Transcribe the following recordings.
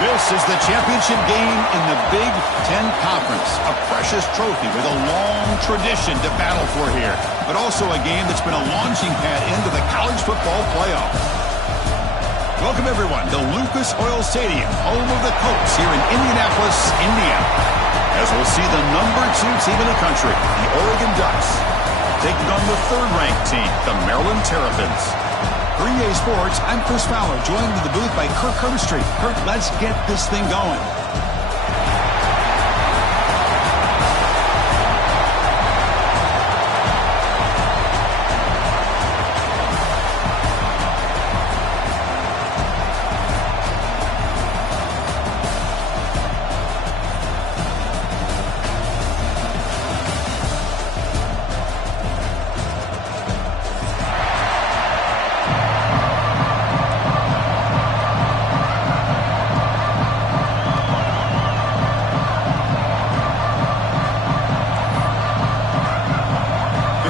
This is the championship game in the Big Ten Conference. A precious trophy with a long tradition to battle for here. But also a game that's been a launching pad into the college football playoff. Welcome, everyone, to Lucas Oil Stadium, home of the Colts here in Indianapolis, Indiana. As we'll see the number 2 team in the country, the Oregon Ducks, taking on the third-ranked team, the Maryland Terrapins. For EA Sports, I'm Chris Fowler, joined in the booth by Kirk Herbstreit. Kirk, let's get this thing going.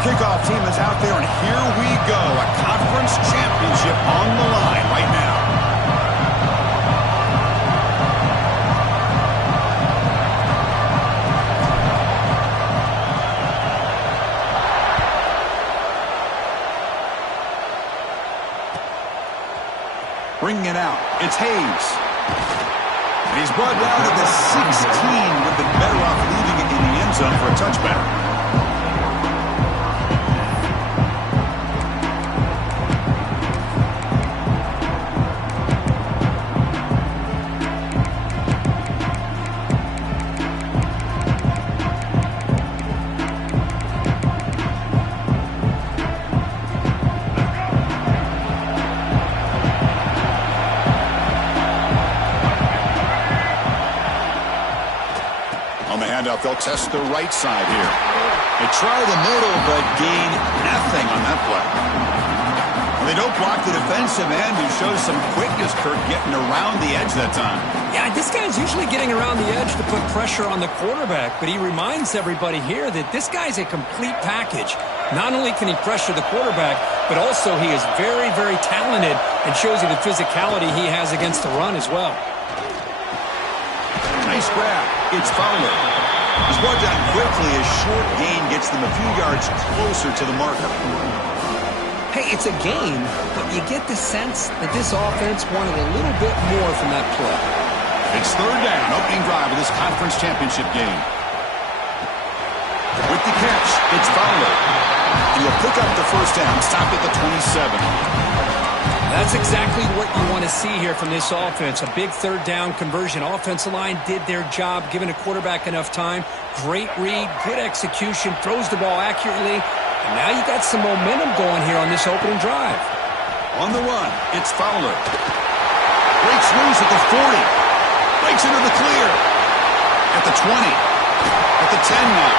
Kickoff team is out there, and here we go. A conference championship on the line right now. Bringing it out, it's Hayes. And he's brought down to the 16. Would have been better off leaving it in the end zone for a touchback. They'll test the right side here. They try the middle, but gain nothing on that play. Well, they don't block the defensive end, who shows some quickness, Kirk, getting around the edge that time. Yeah, this guy's usually getting around the edge to put pressure on the quarterback, but he reminds everybody here that this guy's a complete package. Not only can he pressure the quarterback, but also he is very, very talented and shows you the physicality he has against the run as well. Nice grab. It's Fowler. He's brought down quickly. A short gain gets them a few yards closer to the marker. Hey, it's a gain, but you get the sense that this offense wanted a little bit more from that play. It's third down, opening drive of this conference championship game. With the catch, it's Fowler. And he'll pick up the first down, stop at the 27. That's exactly what you want to see here from this offense. A big third down conversion. Offensive line did their job, giving a quarterback enough time. Great read, good execution, throws the ball accurately. And now you got some momentum going here on this opening drive. On the run, it's Fowler. Breaks loose at the 40. Breaks into the clear. At the 20. At the 10 now.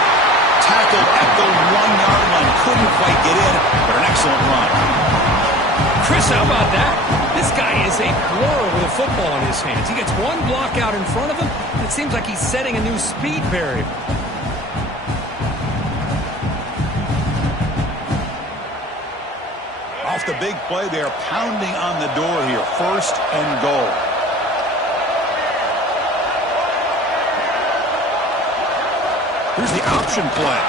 Tackled at the 1-yard line. Couldn't quite get in, but an excellent run. Chris, how about that? This guy is a blur with a football in his hands. He gets one block out in front of him, and it seems like he's setting a new speed barrier. Off the big play, they are pounding on the door here. First and goal. Here's the option play.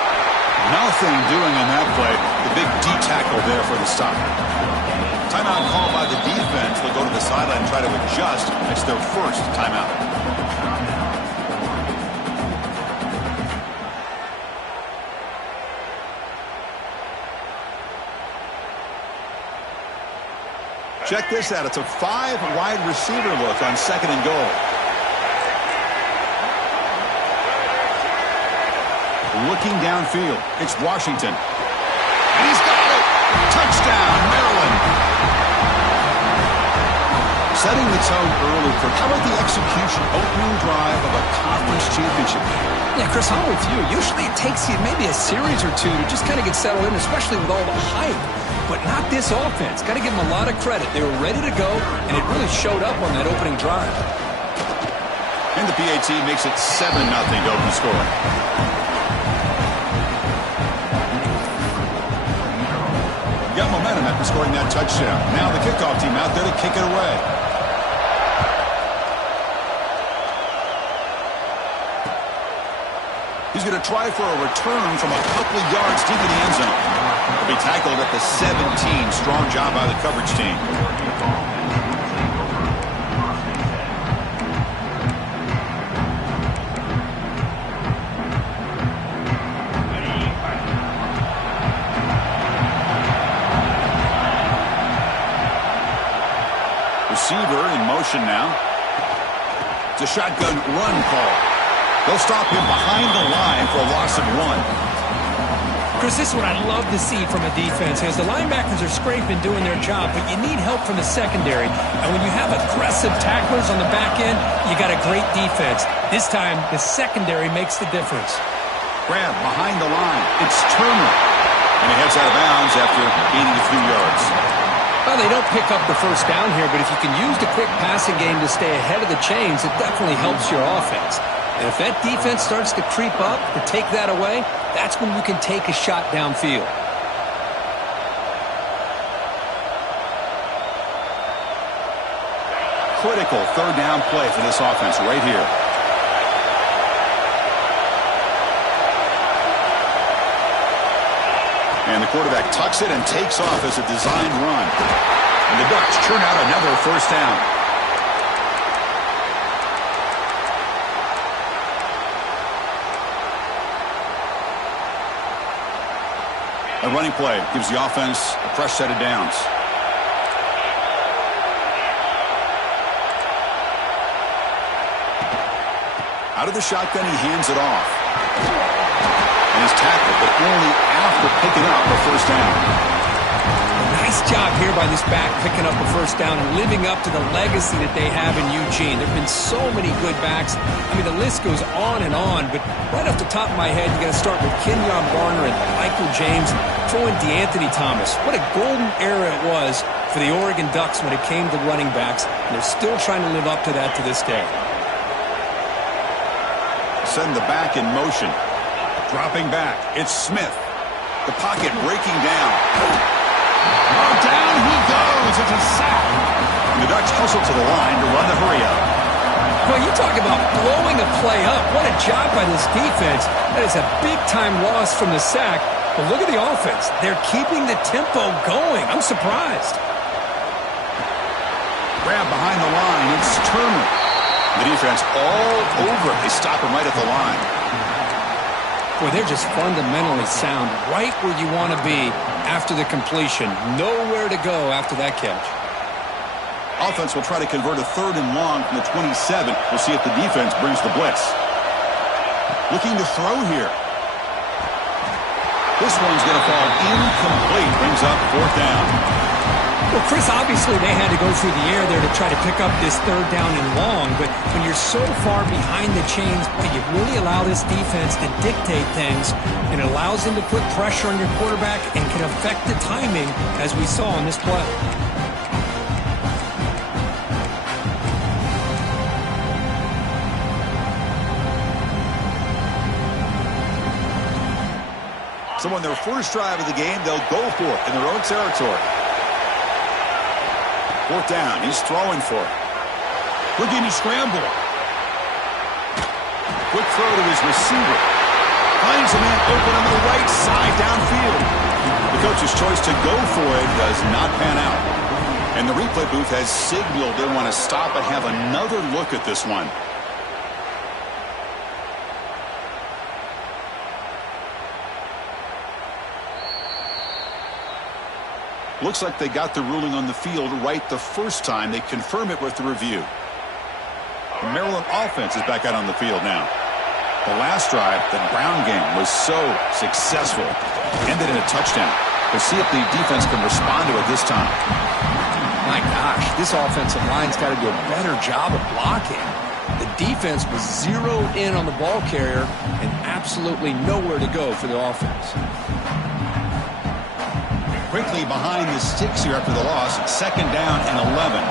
Nothing doing on that play. The big D tackle there for the stop. Timeout called by the defense. They'll go to the sideline and try to adjust. It's their first timeout. Check this out. It's a 5-wide receiver look on second and goal. Looking downfield. It's Washington. And he's got it. Touchdown, Maryland. Setting the tone early, Kirk. How about the execution? Opening drive of a conference championship game. Yeah, Chris, I'm with you. Usually it takes you maybe a series or two to just kind of get settled in, especially with all the hype. But not this offense. Got to give them a lot of credit. They were ready to go, and it really showed up on that opening drive. And the PAT makes it 7-0 to open the score. Got momentum after scoring that touchdown. Now the kickoff team out there to kick it away. He's going to try for a return from a couple of yards deep in the end zone. He'll be tackled at the 17. Strong job by the coverage team. Receiver in motion now. It's a shotgun run call. They'll stop him behind the line for a loss of 1. Chris, this is what I love to see from a defense. As the linebackers are scraping, doing their job, but you need help from the secondary. And when you have aggressive tacklers on the back end, you got a great defense. This time, the secondary makes the difference. Grab behind the line. It's Turner. And he heads out of bounds after gaining a few yards. Well, they don't pick up the first down here, but if you can use the quick passing game to stay ahead of the chains, it definitely helps your offense. And if that defense starts to creep up to take that away, that's when you can take a shot downfield. Critical third down play for this offense right here. And the quarterback tucks it and takes off as a designed run. And the Ducks churn out another first down. A running play gives the offense a fresh set of downs. Out of the shotgun, he hands it off. And he's tackled, but only after picking up a first down. Nice job here by this back, picking up a first down and living up to the legacy that they have in Eugene. There have been so many good backs. I mean, the list goes on, but right off the top of my head, you got to start with Kenyon Barner and Michael James, throw in DeAnthony Thomas. What a golden era it was for the Oregon Ducks when it came to running backs, and they're still trying to live up to that to this day. Send the back in motion. Dropping back, it's Smith. The pocket breaking down. Oh, down he goes. It's a sack. And the Ducks hustle to the line to run the hurry up. Well, you talk about blowing a play up. What a job by this defense. That is a big-time loss from the sack. But look at the offense. They're keeping the tempo going. I'm surprised. Grab behind the line. It's Turner. The defense all over. They stop him right at the line. Boy, they're just fundamentally sound, right where you want to be after the completion. Nowhere to go after that catch. Offense will try to convert a 3rd and long from the 27. We'll see if the defense brings the blitz. Looking to throw here. This one's going to fall incomplete. Brings up 4th down. Well, Chris, obviously they had to go through the air there to try to pick up this 3rd down and long, but when you're so far behind the chains, you really allow this defense to dictate things, and it allows them to put pressure on your quarterback and can affect the timing, as we saw on this play. So on their first drive of the game, they'll go for it in their own territory. 4th down. He's throwing for it. Looking to scramble. Quick throw to his receiver. Finds a man open on the right side downfield. The coach's choice to go for it does not pan out. And the replay booth has signaled they want to stop and have another look at this one. Looks like they got the ruling on the field right the first time. They confirm it with the review. The Maryland offense is back out on the field now. The last drive, the ground game, was so successful. Ended in a touchdown. Let's see if the defense can respond to it this time. My gosh, this offensive line's got to do a better job of blocking. The defense was zeroed in on the ball carrier and absolutely nowhere to go for the offense. Quickly behind the sticks here after the loss. 2nd down and 11.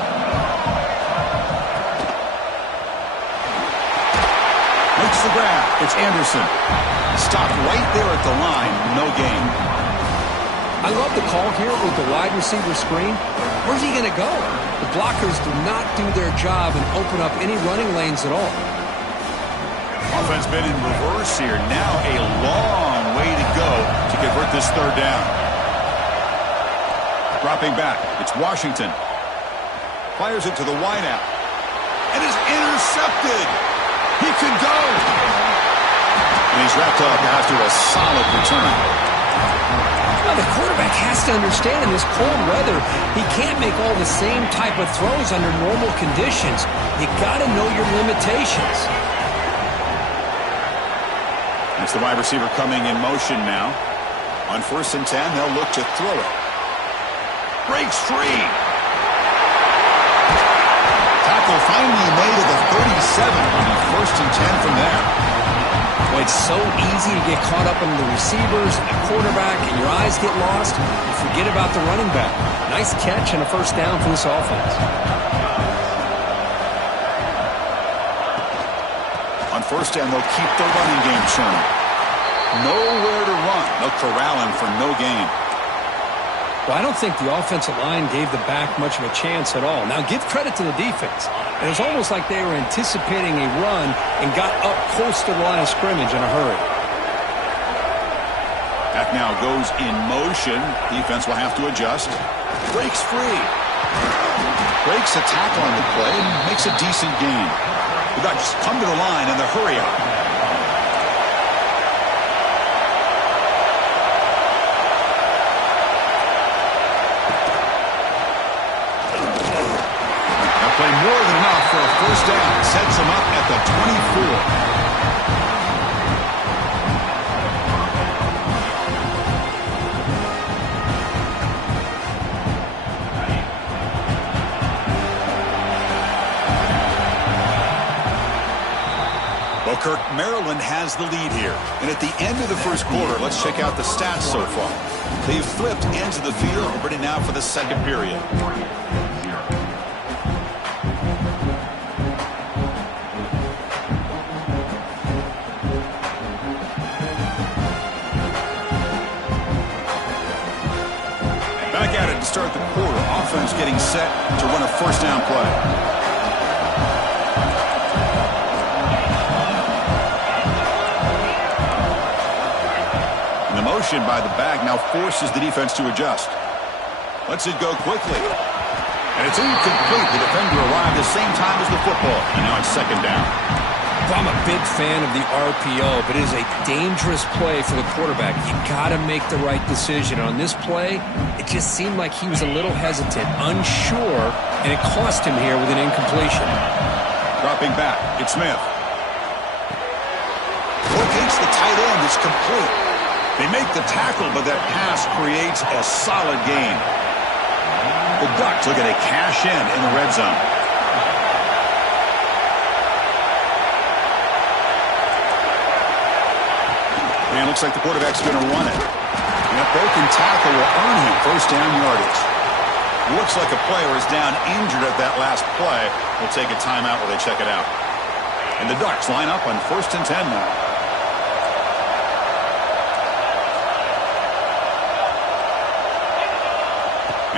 Makes the grab. It's Anderson. Stopped right there at the line. No gain. I love the call here with the wide receiver screen. Where's he going to go? The blockers do not do their job and open up any running lanes at all. Offense been in reverse here. Now a long way to go to convert this third down. Dropping back, it's Washington. Fires it to the wideout. And is intercepted. He could go. And he's wrapped up after a solid return. Well, the quarterback has to understand in this cold weather, he can't make all the same type of throws under normal conditions. You got to know your limitations. It's the wide receiver coming in motion now. On 1st and 10, they'll look to throw it. Breaks free. Tackle finally made at the 37. It'll be 1st and 10 from there. Well, it's so easy to get caught up in the receivers and the quarterback, and your eyes get lost. You forget about the running back. Nice catch and a 1st down for this offense. On 1st down, they'll keep the running game churning. Nowhere to run. They'll corral him for no gain. Well, I don't think the offensive line gave the back much of a chance at all. Now, give credit to the defense. It was almost like they were anticipating a run and got up close to the line of scrimmage in a hurry. Back now goes in motion. Defense will have to adjust. Breaks free. Breaks a tackle on the play and makes a decent gain. The Ducks come to the line in the hurry up. Play more than enough for a 1st down. Sets him up at the 24. Well, Kirk, Maryland has the lead here. And at the end of the 1st quarter, let's check out the stats so far. They've flipped ends of the field, ready now for the 2nd period. Back at it to start the quarter. Offense getting set to run a 1st down play. And the motion by the back now forces the defense to adjust. Lets it go quickly. And it's incomplete. The defender arrived the same time as the football. And now it's 2nd down. I'm a big fan of the RPO, but it is a dangerous play for the quarterback. You got to make the right decision. On this play, it just seemed like he was a little hesitant, unsure, and it cost him here with an incompletion. Dropping back, it's Smith. Locates the tight end. It's complete. They make the tackle, but that pass creates a solid gain. The Ducks looking to cash in the red zone. And looks like the quarterback's going to run it. And that broken tackle will earn him 1st down yardage. Looks like a player is down injured at that last play. We'll take a timeout while they check it out. And the Ducks line up on 1st and 10 now.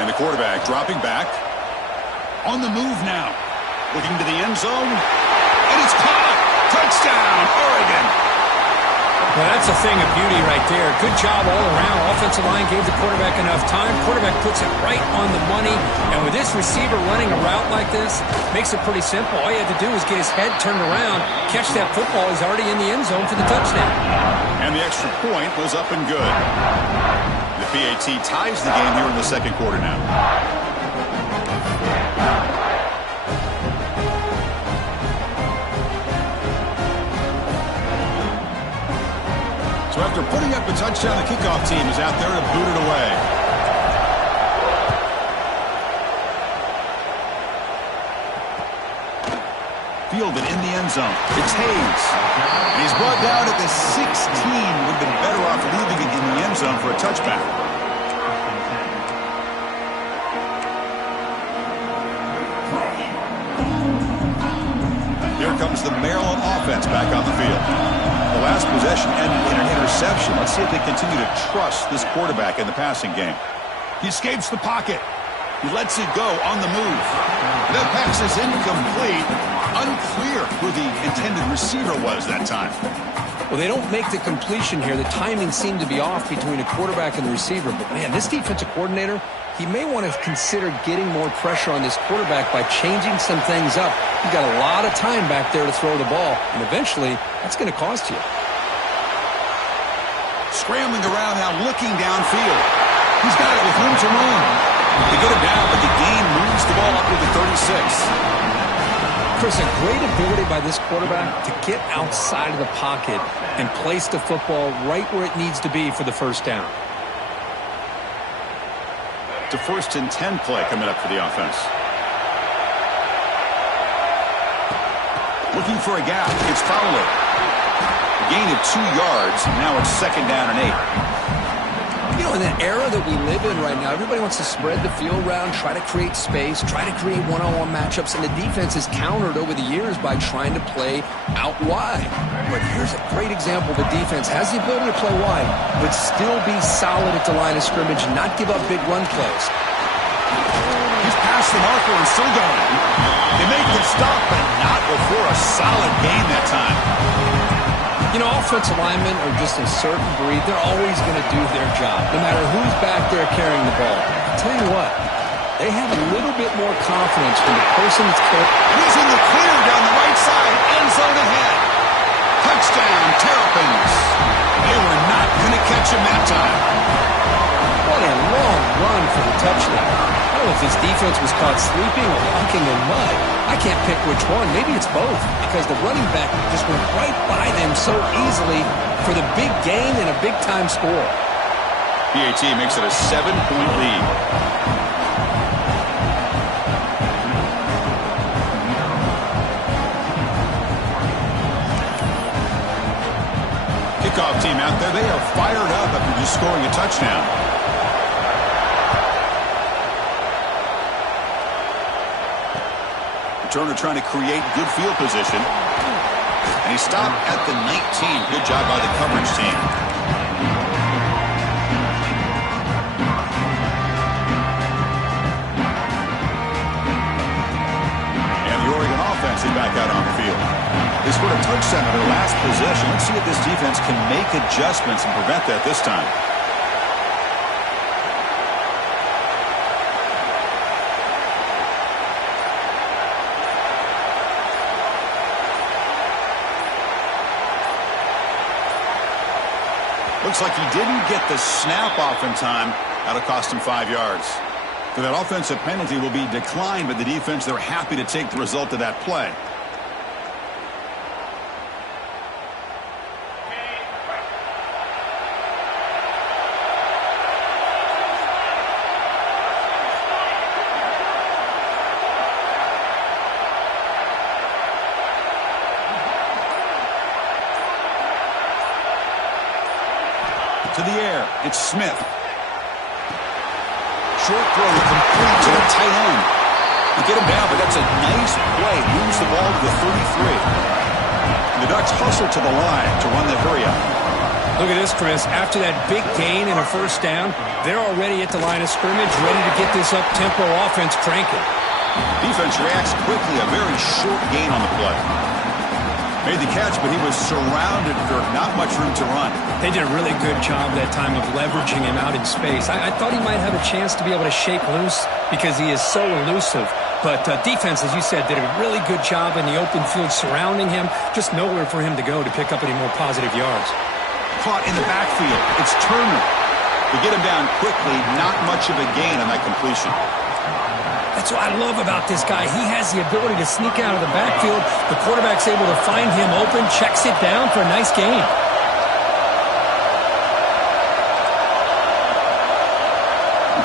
And the quarterback dropping back. On the move now. Looking to the end zone. And it's caught. Touchdown, Oregon. Well, that's a thing of beauty right there. Good job all around. Offensive line gave the quarterback enough time. Quarterback puts it right on the money. And with this receiver running a route like this, makes it pretty simple. All you had to do was get his head turned around, catch that football. He's already in the end zone for the touchdown. And the extra point was up and good. The PAT ties the game here in the 2nd quarter now. So after putting up a touchdown, the kickoff team is out there to boot it away. Fielded in the end zone. It's Hayes. And he's brought down at the 16. Would have been better off leaving it in the end zone for a touchback. Here comes the Maryland offense back on the field. The last possession ended in an interception. Let's see if they continue to trust this quarterback in the passing game. He escapes the pocket. He lets it go on the move. That pass is incomplete. unclear who the intended receiver was that time. Well, they don't make the completion here. The timing seemed to be off between a quarterback and the receiver. But, man, this defensive coordinator, he may want to consider getting more pressure on this quarterback by changing some things up. You've got a lot of time back there to throw the ball, and eventually that's going to cost you. Scrambling around now, looking downfield. He's got it with room to run. They get him down, but the gain moves the ball up to the 36. Chris, a great ability by this quarterback to get outside of the pocket and place the football right where it needs to be for the first down. It's a 1st and 10 play coming up for the offense. Looking for a gap. It's Fowler. A gain of 2 yards. Now it's 2nd down and 8. You know, in the era that we live in right now, everybody wants to spread the field around, try to create space, try to create one-on-one matchups, and the defense is countered over the years by trying to play out wide. But here's a great example. The defense has the ability to play wide, but still be solid at the line of scrimmage and not give up big run plays. He's past the marker and still going. They make the stop, but not before a solid gain that time. You know, offensive linemen are just a certain breed. They're always going to do their job, no matter who's back there carrying the ball. I'll tell you what, they have a little bit more confidence when the person that's carrying. He's in the clear down the right side, end zone ahead. Touchdown, Terrapins. They were not going to catch him that time. What a long run for the touchdown. I don't know if this defense was caught sleeping or walking in mud. I can't pick which one. Maybe it's both, because the running back just went right by them so easily for the big gain and a big-time score. PAT makes it a 7-point lead. Kickoff team out there. They are fired up after just scoring a touchdown. Turner trying to create good field position. And he stopped at the 19. Good job by the coverage team. And the Oregon offense is back out on the field. They scored a touchdown on their last possession. Let's see if this defense can make adjustments and prevent that this time. Looks like he didn't get the snap off in time. That'll cost him 5 yards. So that offensive penalty will be declined by the defense. They're happy to take the result of that play. To the air, it's Smith. Short throw complete to the tight end. You get him down, but that's a nice play. Moves the ball to the 33. And the Ducks hustle to the line to run the hurry up. Look at this, Chris. After that big gain and a first down, they're already at the line of scrimmage, ready to get this up-tempo offense cranking. Defense reacts quickly. A very short gain on the play. Made the catch, but he was surrounded for not much room to run. They did a really good job that time of leveraging him out in space. I thought he might have a chance to be able to shake loose because he is so elusive. But defense, as you said, did a really good job in the open field surrounding him. Just nowhere for him to go to pick up any more positive yards. Caught in the backfield. It's Turner. They get him down quickly. Not much of a gain on that completion. That's what I love about this guy. He has the ability to sneak out of the backfield. The quarterback's able to find him open, checks it down for a nice gain.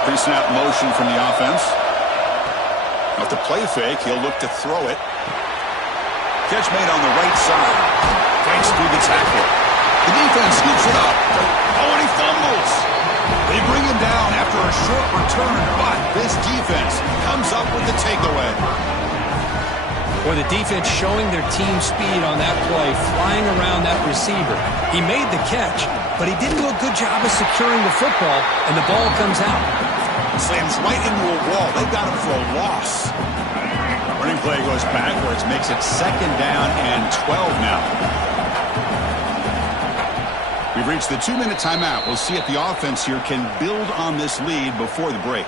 Pre-snap motion from the offense. With the play fake, he'll look to throw it. Catch made on the right side. Breaks through the tackle. The defense scoops it up. Oh, and he fumbles. They bring him down after a short return, but this defense comes up with the takeaway. Or the defense showing their team speed on that play, flying around that receiver. He made the catch, but he didn't do a good job of securing the football, and the ball comes out. Slams right into a wall. They got him for a loss. Running play goes backwards, makes it 2nd down and 12 now. We've reached the 2-minute timeout. We'll see if the offense here can build on this lead before the break.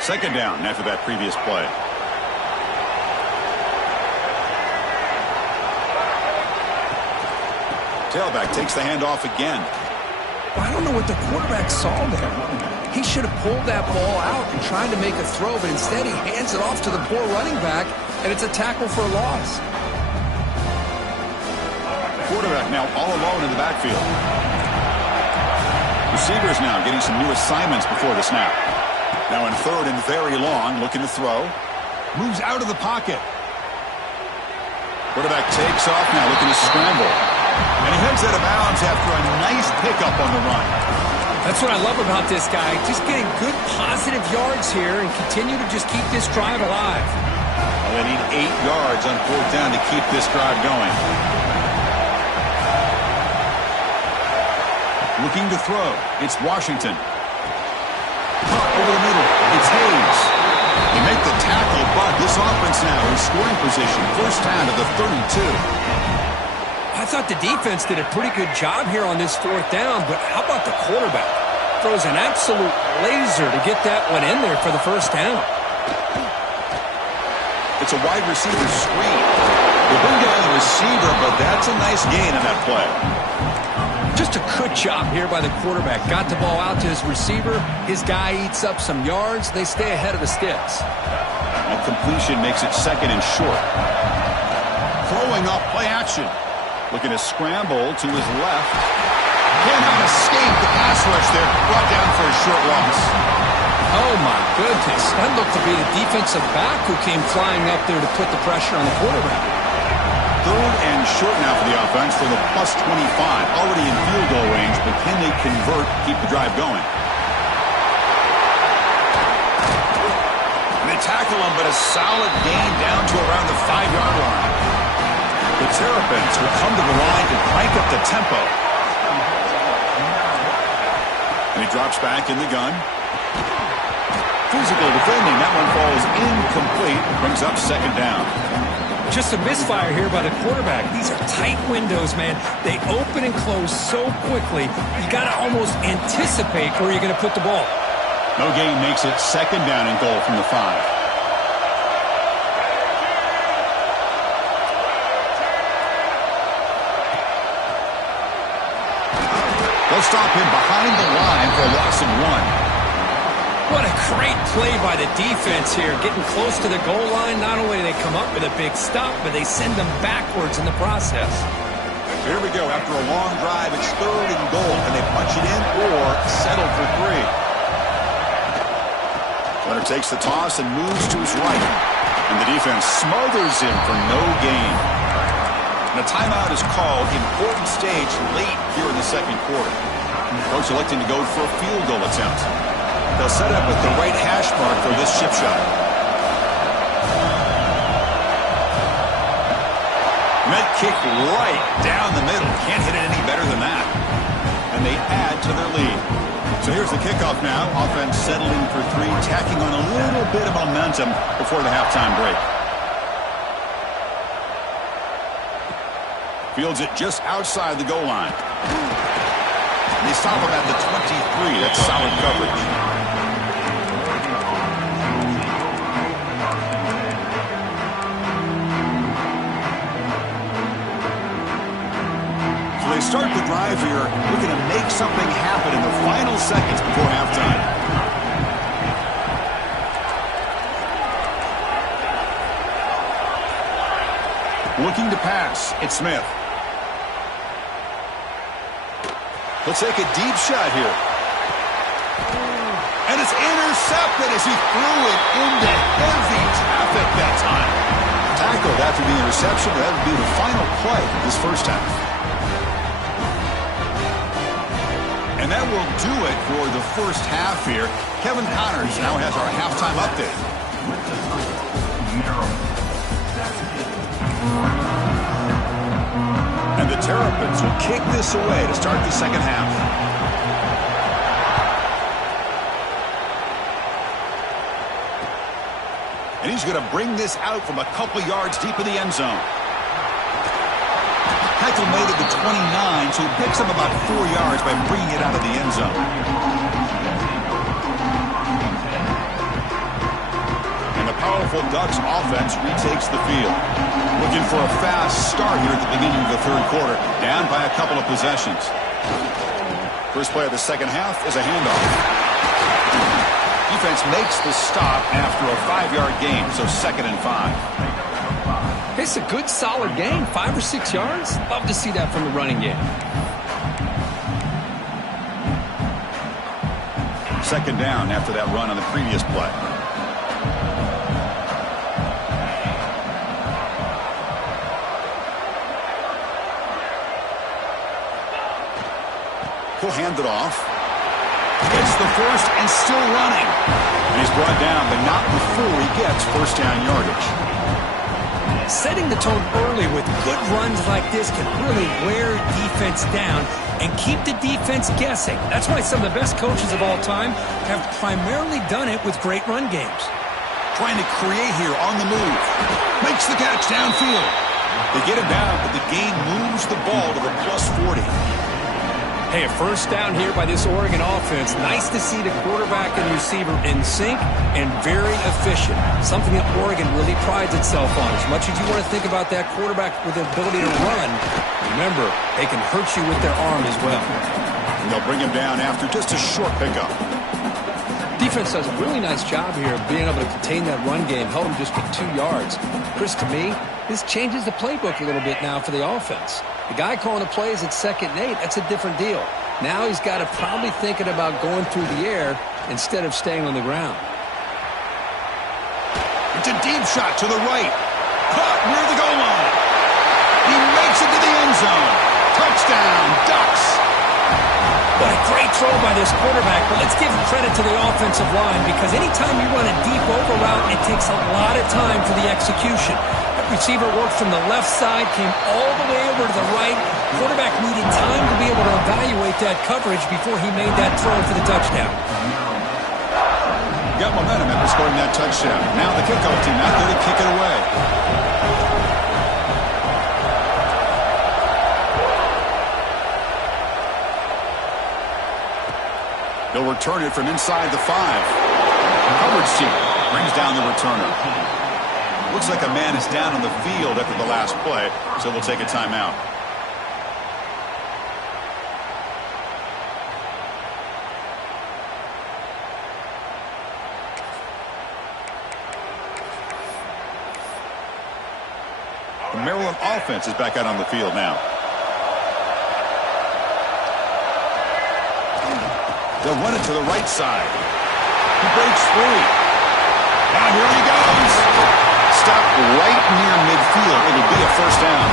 Second down after that previous play. Tailback takes the handoff again. I don't know what the quarterback saw there. He should have pulled that ball out and tried to make a throw, but instead he hands it off to the poor running back, and it's a tackle for a loss. Quarterback now all alone in the backfield. Receivers now getting some new assignments before the snap. Now in 3rd and very long, looking to throw. Moves out of the pocket. Quarterback takes off now, looking to scramble. And he heads out of bounds after a nice pickup on the run. That's what I love about this guy. Just getting good positive yards here and continue to just keep this drive alive. Well, they need 8 yards on 4th down to keep this drive going. Looking to throw. It's Washington. Over the middle. It's Hayes. They make the tackle, but this offense now in scoring position. 1st down to the 32. I thought the defense did a pretty good job here on this 4th down, but how about the quarterback? Throws an absolute laser to get that one in there for the 1st down. It's a wide receiver screen. They bring down the receiver, but that's a nice gain on that play. Just a good job here by the quarterback. Got the ball out to his receiver. His guy eats up some yards. They stay ahead of the sticks. That completion makes it 2nd and short. Throwing off play action. Looking to scramble to his left. Cannot escape the pass rush there. Brought down for a short loss. Oh, my goodness. That looked to be the defensive back who came flying up there to put the pressure on the quarterback. 3rd and short now for the offense for the +25. Already in field goal range, but can they convert, keep the drive going? And they tackle him, but a solid gain down to around the 5-yard line. The Terrapins will come to the line to crank up the tempo. And he drops back in the gun. Physical defending. That one falls incomplete. Brings up 2nd down. Just a misfire here by the quarterback. These are tight windows, man. They open and close so quickly. You got to almost anticipate where you're going to put the ball. No gain makes it 2nd down and goal from the 5. They'll stop him behind the line for a loss of 1. What a great play by the defense here. Getting close to the goal line, not only do they come up with a big stop, but they send them backwards in the process. Here we go. After a long drive, it's 3rd and goal. Can they punch it in or settle for 3? Leonard takes the toss and moves to his right. And the defense smothers him for no gain. And a timeout is called. Important stage late here in the 2nd quarter. Coach electing to go for a field goal attempt. They'll set up with the right hash mark for this chip shot. Met kick right down the middle. Can't hit it any better than that. And they add to their lead. So here's the kickoff now. Offense settling for 3, tacking on a little bit of momentum before the halftime break. Fields it just outside the goal line. And they stop him at the 23. That's solid coverage. They start the drive here, looking to make something happen in the final seconds before halftime. Looking to pass, it's Smith. He'll take a deep shot here. And it's intercepted as he threw it into heavy traffic that time. Tackled after the interception, that would be the final play of this 1st half. And that will do it for the 1st half here. Kevin Connors now has our halftime update. And the Terrapins will kick this away to start the 2nd half. And he's going to bring this out from a couple yards deep in the end zone. Heichel made it to 29, so he picks up about 4 yards by bringing it out of the end zone. And the powerful Ducks offense retakes the field. Looking for a fast start here at the beginning of the third quarter, down by a couple of possessions. First play of the second half is a handoff. Defense makes the stop after a 5-yard gain, so 2nd and 5. It's a good, solid game, 5 or 6 yards. Love to see that from the running game. Second down after that run on the previous play. He'll hand it off. Gets the first and still running. And he's brought down, but not before he gets first down yardage. Setting the tone early with good runs like this can really wear defense down and keep the defense guessing. That's why some of the best coaches of all time have primarily done it with great run games. Trying to create here on the move. Makes the catch downfield. They get it down, but the gain moves the ball to the +40. Hey, a first down here by this Oregon offense. Nice to see the quarterback and receiver in sync and very efficient. Something that Oregon really prides itself on. As much as you want to think about that quarterback with the ability to run, remember, they can hurt you with their arm as well. And they'll bring him down after just a short pickup. Defense does a really nice job here of being able to contain that run game. Held him just to 2 yards. Chris, to me, this changes the playbook a little bit now for the offense. The guy calling the plays at 2nd and 8, that's a different deal. Now he's got to probably thinking about going through the air instead of staying on the ground. It's a deep shot to the right. Caught near the goal line. He makes it to the end zone. Touchdown, Ducks. What a great throw by this quarterback, but let's give credit to the offensive line because anytime you run a deep over route, it takes a lot of time for the execution. That receiver worked from the left side, came all the way over to the right. Quarterback needed time to be able to evaluate that coverage before he made that throw for the touchdown. Got momentum after scoring that touchdown. Now the kickoff team out there to kick it away. They'll return it from inside the 5. Coverage team brings down the returner. Looks like a man is down on the field after the last play, so they'll take a timeout. The Maryland offense is back out on the field now. They'll run it to the right side. He breaks free. Now here he goes. Stopped right near midfield. It'll be a first down.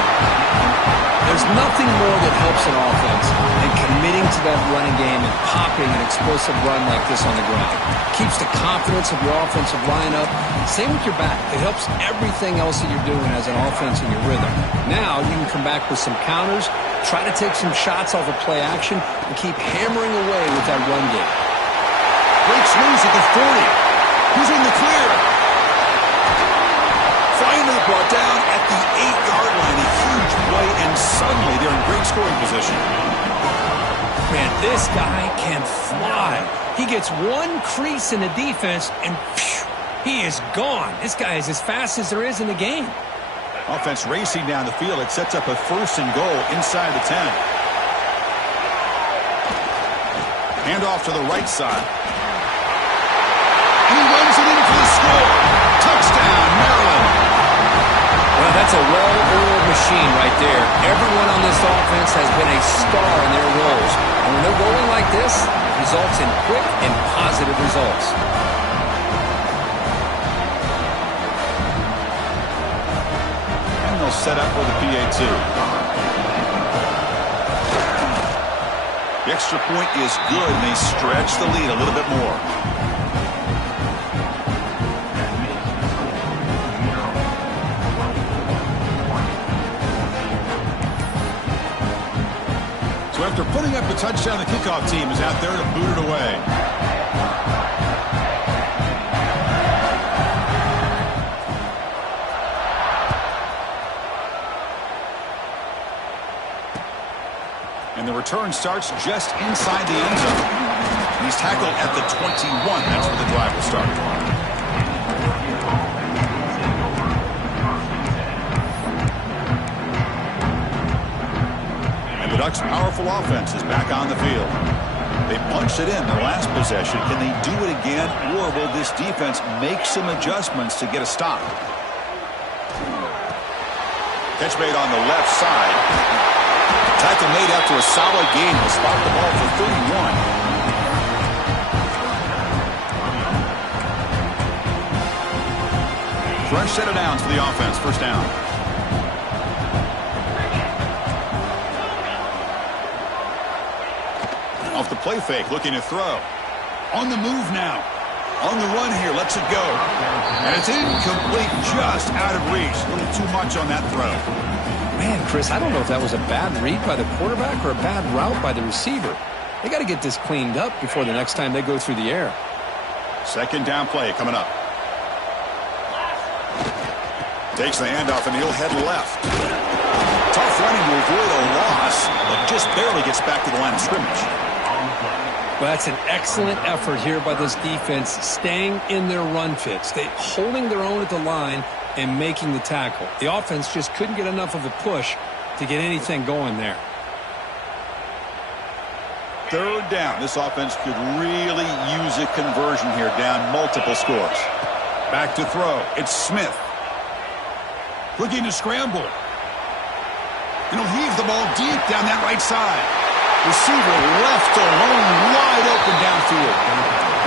There's nothing more that helps an offense than committing to that running game and popping an explosive run like this on the ground. Keeps the confidence of your offensive line up. Same with your back. It helps everything else that you're doing as an offense in your rhythm. Now you can come back with some counters, try to take some shots off of play action, and keep hammering away with that run game. Breaks loose at the 40. He's in the clear. Finally brought down at the 8-yard line. A huge play, and suddenly they're in great scoring position. Man, this guy can fly. He gets one crease in the defense, and phew, he is gone. This guy is as fast as there is in the game. Offense racing down the field. It sets up a 1st and goal inside the 10. Handoff to the right side. And he runs it in for the score. Touchdown, Maryland. Well, that's a well-oiled machine right there. Everyone on this offense has been a star in their roles. And when they're rolling like this, it results in quick and positive results. And they'll set up for the PA2. The extra point is good, and they stretch the lead a little bit more. So after putting up the touchdown, the kickoff team is out there to boot it away. return starts just inside the end zone. He's tackled at the 21. That's where the drive will start. And the Ducks' powerful offense is back on the field. They punched it in their last possession. Can they do it again, or will this defense make some adjustments to get a stop? Catch made on the left side. Tackle made after a solid gain. Will spot the ball for 31. Fresh set of downs for the offense. First down. Off the play fake, looking to throw. On the move now. On the run here, lets it go. And it's incomplete, just out of reach. A little too much on that throw. Man, Chris, I don't know if that was a bad read by the quarterback or a bad route by the receiver. They got to get this cleaned up before the next time they go through the air. Second down play coming up. Takes the handoff and he'll head left. Tough running to avoid a loss, but just barely gets back to the line of scrimmage. Well, that's an excellent effort here by this defense, staying in their run fits. They holding their own at the line and making the tackle. The offense just couldn't get enough of a push to get anything going there. Third down. This offense could really use a conversion here, down multiple scores. Back to throw. It's Smith. Looking to scramble. And he'll heave the ball deep down that right side. Receiver left alone, wide open downfield.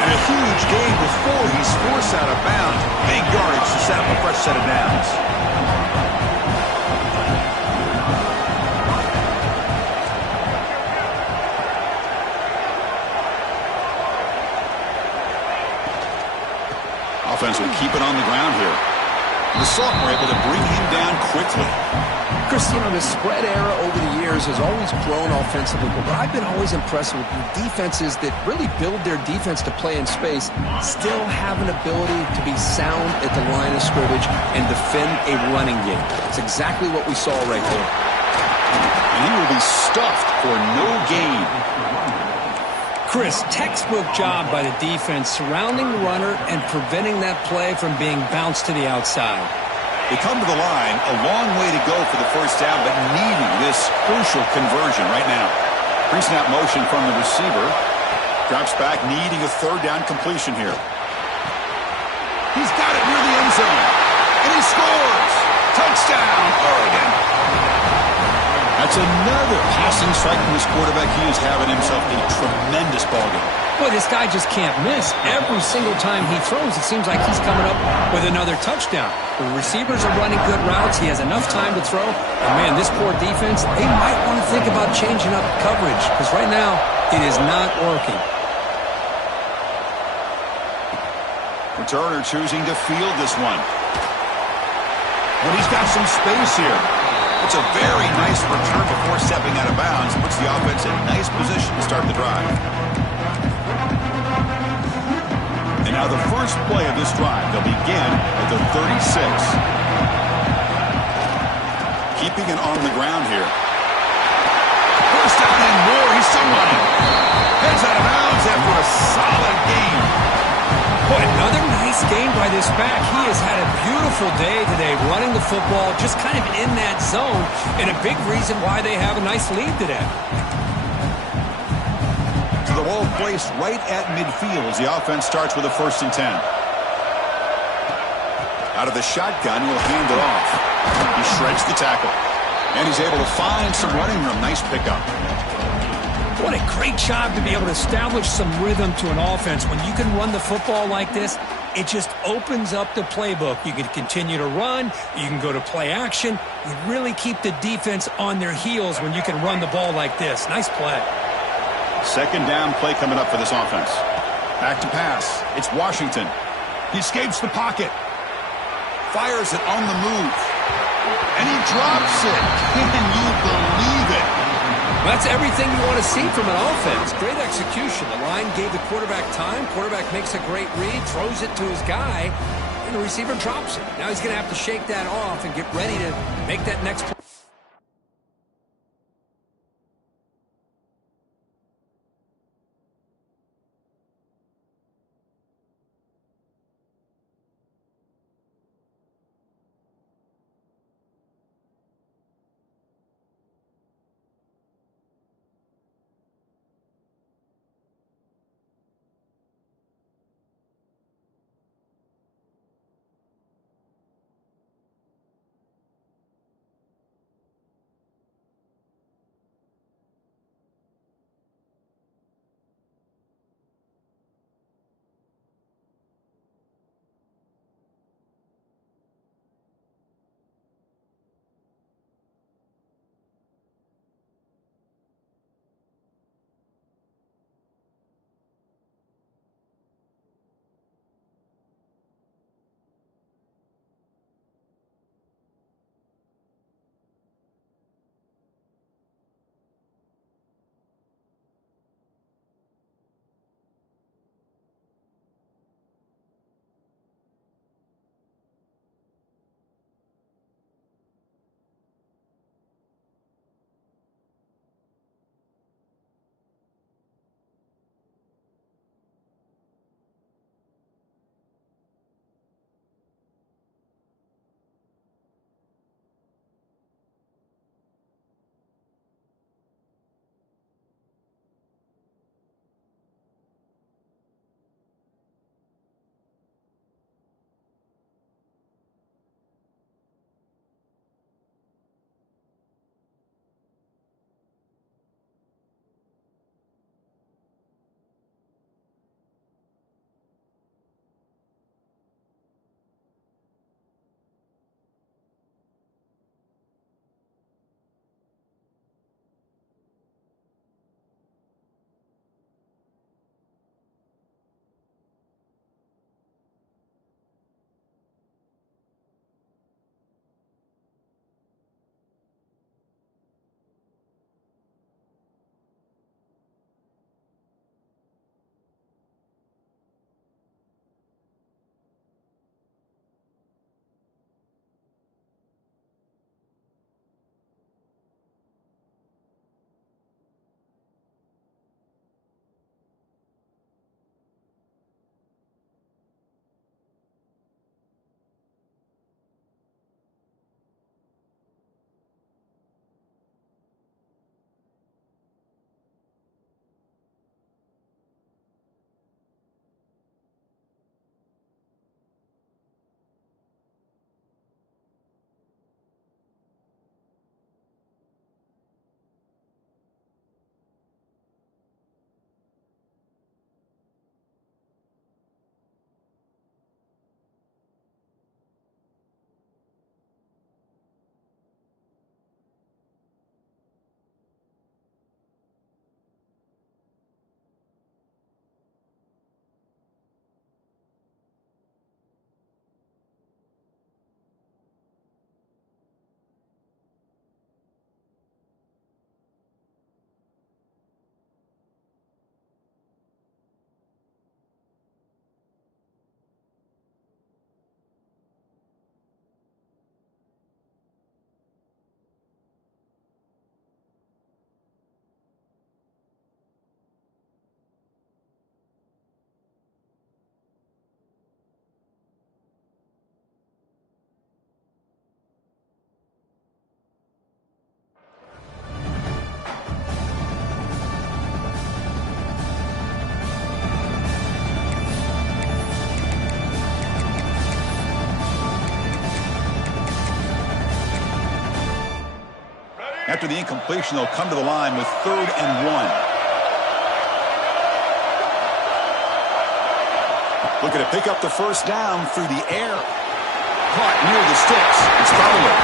And a huge gain before he's forced out of bounds. Big yardage to set up a fresh set of downs. Offense will keep it on the ground here. The sophomore able to bring him down quickly. Chris, the spread era over the years has always grown offensively, but I've been always impressed with the defenses that really build their defense to play in space, still have an ability to be sound at the line of scrimmage and defend a running game. It's exactly what we saw right there. And he will be stuffed for no gain. Chris, textbook job by the defense surrounding the runner and preventing that play from being bounced to the outside. They come to the line, a long way to go for the first down, but needing this crucial conversion right now. Pre-snap motion from the receiver. Drops back, needing a third down completion here. He's got it near the end zone. And he scores! Touchdown, Oregon! That's another passing strike from this quarterback. He is having himself a tremendous ballgame. Boy, this guy just can't miss. Every single time he throws, it seems like he's coming up with another touchdown. The receivers are running good routes. He has enough time to throw. And, man, this poor defense, they might want to think about changing up coverage because right now it is not working. Returner choosing to field this one. But he's got some space here. It's a very nice return before stepping out of bounds. Puts the offense in nice position to start the drive. And now the first play of this drive, they'll begin at the 36. Keeping it on the ground here. First down and more. He's still running. Heads out of bounds after a solid game. Boy, another nice game by this back. He has had a beautiful day today running the football, just kind of in that zone, and a big reason why they have a nice lead today. The ball placed right at midfield as the offense starts with a 1st and 10. Out of the shotgun, he'll hand it off. He shreds the tackle. And he's able to find some running room. Nice pickup. What a great job to be able to establish some rhythm to an offense. When you can run the football like this, it just opens up the playbook. You can continue to run. You can go to play action. You really keep the defense on their heels when you can run the ball like this. Nice play. Second down play coming up for this offense. Back to pass. It's Washington. He escapes the pocket. Fires it on the move. And he drops it. Can you believe it? That's everything you want to see from an offense. Great execution. The line gave the quarterback time. Quarterback makes a great read, throws it to his guy, and the receiver drops it. Now he's going to have to shake that off and get ready to make that next play. After the incompletion, they'll come to the line with 3rd and 1. Looking to pick up the first down through the air. Caught near the sticks. It's Fowler.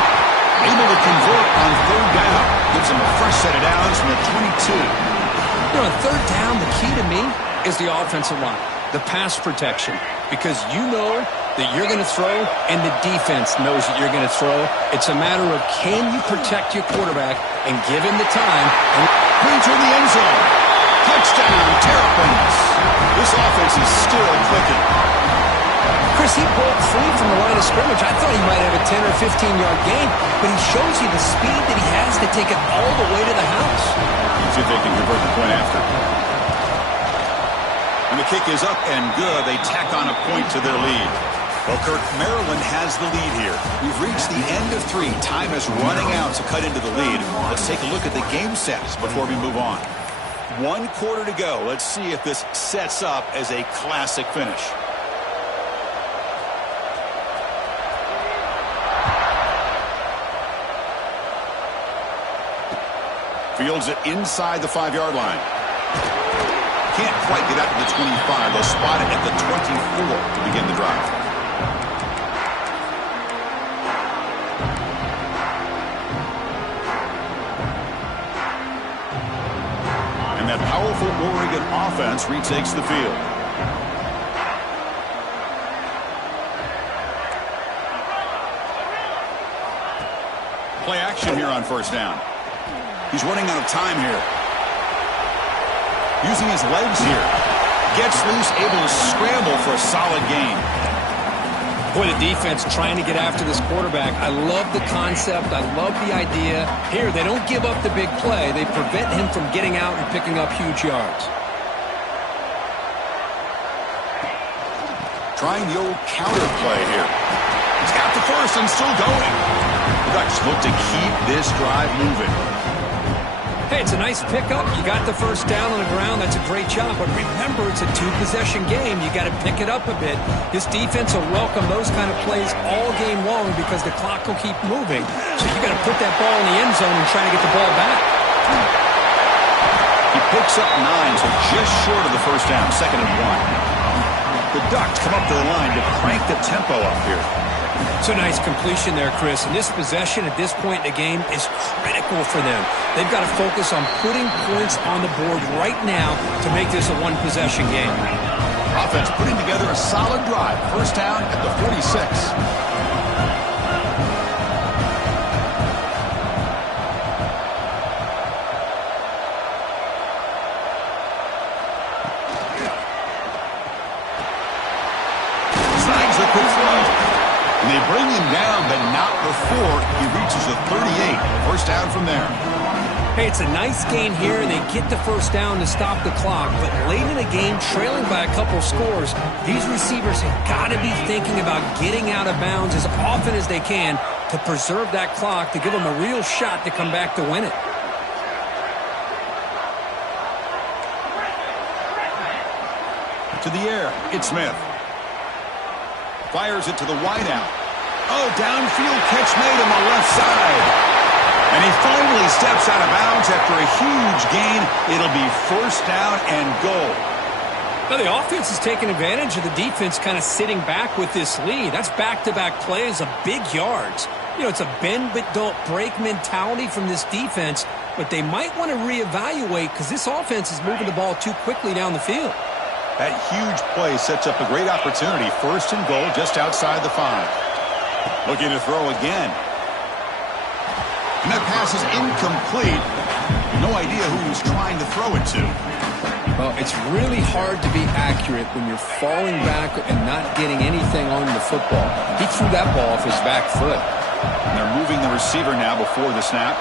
Able to convert on 3rd down. Gives him a fresh set of downs from the 22. You know, on 3rd down, the key to me is the offensive line, the pass protection, because you know that you're going to throw and the defense knows that you're going to throw. It's a matter of can you protect your quarterback and give him the time. And brings her in the end zone. Touchdown, Terrapins. This offense is still clicking. Chris, he broke free from the line of scrimmage. I thought he might have a 10 or 15-yard gain, but he shows you the speed that he has to take it all the way to the house. See if they can convert the point after. And the kick is up and good. They tack on a point to their lead. Well, Kirk, Maryland has the lead here. We've reached the end of 3. Time is running out to cut into the lead. Let's take a look at the game sets before we move on. 1 quarter to go. Let's see if this sets up as a classic finish. Fields it inside the 5-yard line. Can't quite get out to the 25. They'll spot it at the 24 to begin the drive. And that powerful Oregon offense retakes the field. Play action here on 1st down. He's running out of time here. Using his legs here. Gets loose, able to scramble for a solid gain. Boy, the defense trying to get after this quarterback. I love the concept. I love the idea. Here, they don't give up the big play. They prevent him from getting out and picking up huge yards. Trying the old counter play here. He's got the first and still going. The Ducks look to keep this drive moving. Hey, it's a nice pickup. You got the first down on the ground. That's a great job. But remember, it's a 2-possession game. You got to pick it up a bit. This defense will welcome those kind of plays all game long because the clock will keep moving. So you got to put that ball in the end zone and try to get the ball back. He picks up 9, so just short of the first down. 2nd and 1. The Ducks come up to the line to crank the tempo up here. It's a nice completion there, Chris. And this possession at this point in the game is critical for them. They've got to focus on putting points on the board right now to make this a 1-possession game. Offense putting together a solid drive. First down at the 46. Snags the quick throw. And they bring him down, but not before he reaches the 38. First down from there. Hey, it's a nice gain here, and they get the first down to stop the clock. But late in the game, trailing by a couple scores, these receivers have got to be thinking about getting out of bounds as often as they can to preserve that clock, to give them a real shot to come back to win it. To the air, it's Smith. Fires it to the wideout. Oh, downfield catch made on the left side. And he finally steps out of bounds after a huge gain. It'll be first down and goal. Now, the offense is taking advantage of the defense kind of sitting back with this lead. That's back-to-back plays of big yards. You know, it's a bend but don't break mentality from this defense, but they might want to reevaluate because this offense is moving the ball too quickly down the field. That huge play sets up a great opportunity. First and goal just outside the 5. Looking to throw again. And that pass is incomplete. No idea who he was trying to throw it to. Well, it's really hard to be accurate when you're falling back and not getting anything on the football. He threw that ball off his back foot. And they're moving the receiver now before the snap.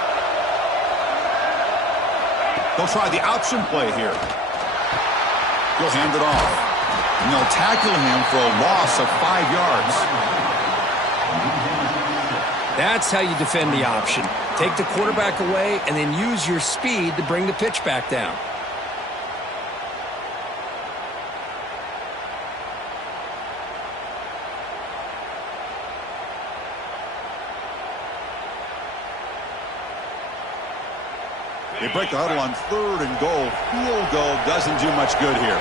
They'll try the option play here. He'll hand it off. And they'll tackle him for a loss of 5 yards. That's how you defend the option. Take the quarterback away and then use your speed to bring the pitch back down. They break the huddle on 3rd and goal. Field goal doesn't do much good here.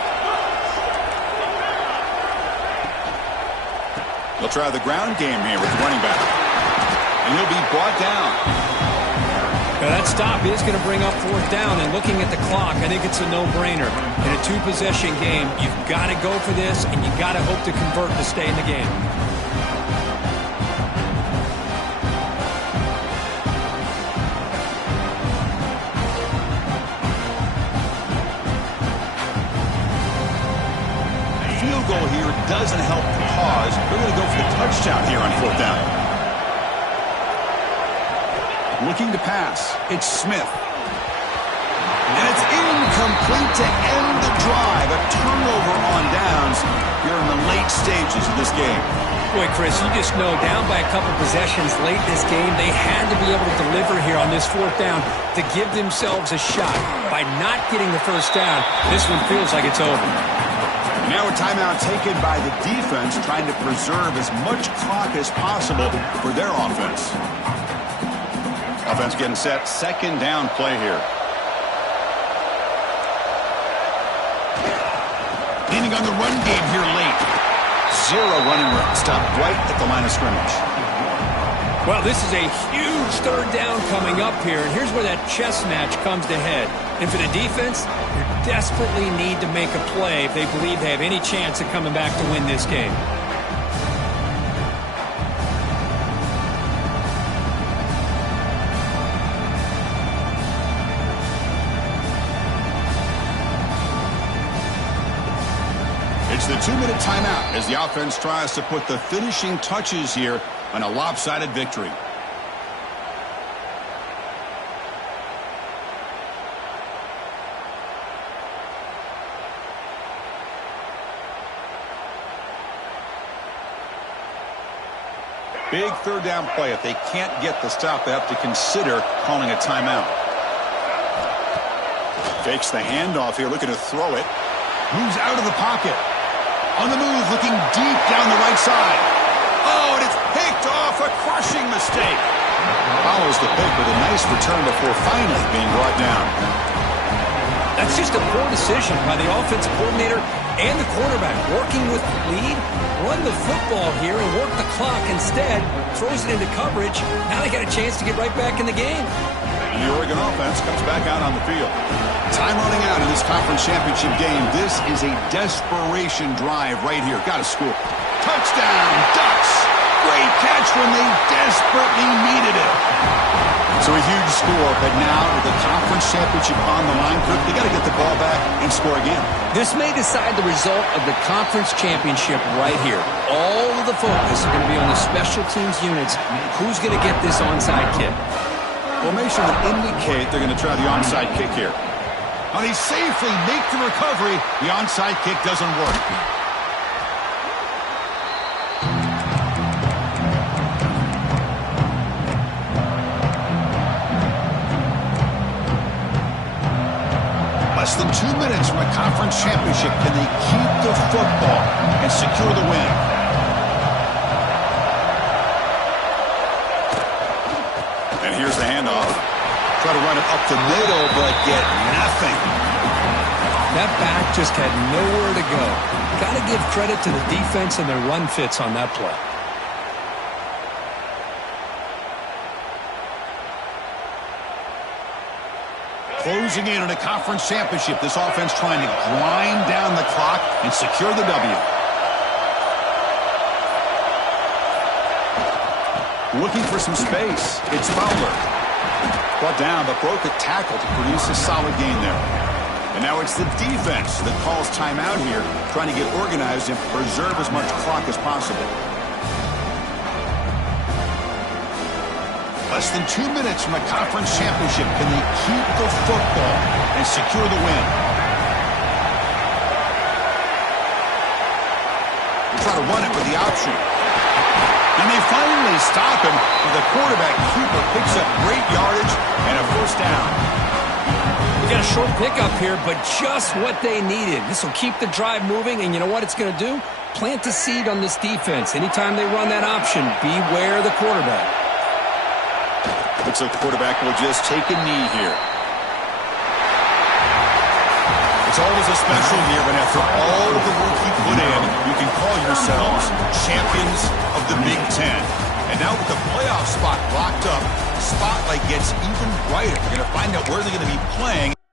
They'll try the ground game here with the running back. And he'll be brought down. Now that stop is going to bring up 4th down, and looking at the clock, I think it's a no-brainer. In a 2-possession game, you've got to go for this, and you've got to hope to convert to stay in the game. Field goal here doesn't help the cause. They're going to go for the touchdown here on 4th down. Looking to pass. It's Smith. And it's incomplete to end the drive. A turnover on downs here in the late stages of this game. Boy, Chris, you just know down by a couple possessions late in this game, they had to be able to deliver here on this 4th down to give themselves a shot. By not getting the 1st down, this one feels like it's over. Now a timeout taken by the defense, trying to preserve as much clock as possible for their offense. Offense getting set. 2nd down play here. Leaning on the run game here late. 0 running room. Stopped right at the line of scrimmage. Well, this is a huge 3rd down coming up here, and here's where that chess match comes to head. And for the defense, they desperately need to make a play if they believe they have any chance of coming back to win this game. It's the 2-minute timeout as the offense tries to put the finishing touches here on a lopsided victory. Big 3rd down play. If they can't get the stop, they have to consider calling a timeout. Fakes the handoff here, looking to throw it. Moves out of the pocket. On the move, looking deep down the right side. Oh, and it's picked off. A crushing mistake. Follows the pick with a nice return before finally being brought down. That's just a poor decision by the offensive coordinator and the quarterback. Working with the lead, run the football here and work the clock instead. Throws it into coverage. Now they got a chance to get right back in the game. And the Oregon offense comes back out on the field. Time running out in this conference championship game. This is a desperation drive right here. Got to score. Touchdown, Ducks. Great catch when they desperately needed it. So a huge score, but now with the conference championship on the line, they got to get the ball back and score again. This may decide the result of the conference championship right here. All of the focus is going to be on the special teams units. Who's going to get this onside kick? Formation would indicate they're going to try the onside kick here. And they safely make the recovery. The onside kick doesn't work. Less than 2 minutes from a conference championship. Can they keep the football and secure the win? And here's the handoff. Try to run it up the middle, but get nothing. That back just had nowhere to go. Got to give credit to the defense and their run fits on that play. Closing in on a conference championship. This offense trying to grind down the clock and secure the W. Looking for some space. It's Fowler. Brought down, but broke a tackle to produce a solid gain there. And now it's the defense that calls timeout here, trying to get organized and preserve as much clock as possible. Less than 2 minutes from a conference championship. Can they keep the football and secure the win? They try to run it with the option. And they finally stop him with a quarterback keeper. Picks up great yardage and a 1st down. We got a short pickup here, but just what they needed. This will keep the drive moving, and you know what it's going to do? Plant a seed on this defense. Anytime they run that option, beware the quarterback. Looks like the quarterback will just take a knee here. It's always a special year when after all of the work you put in, you can call yourselves champions of the Big Ten. And now with the playoff spot locked up, the spotlight gets even brighter. We're going to find out where they're going to be playing.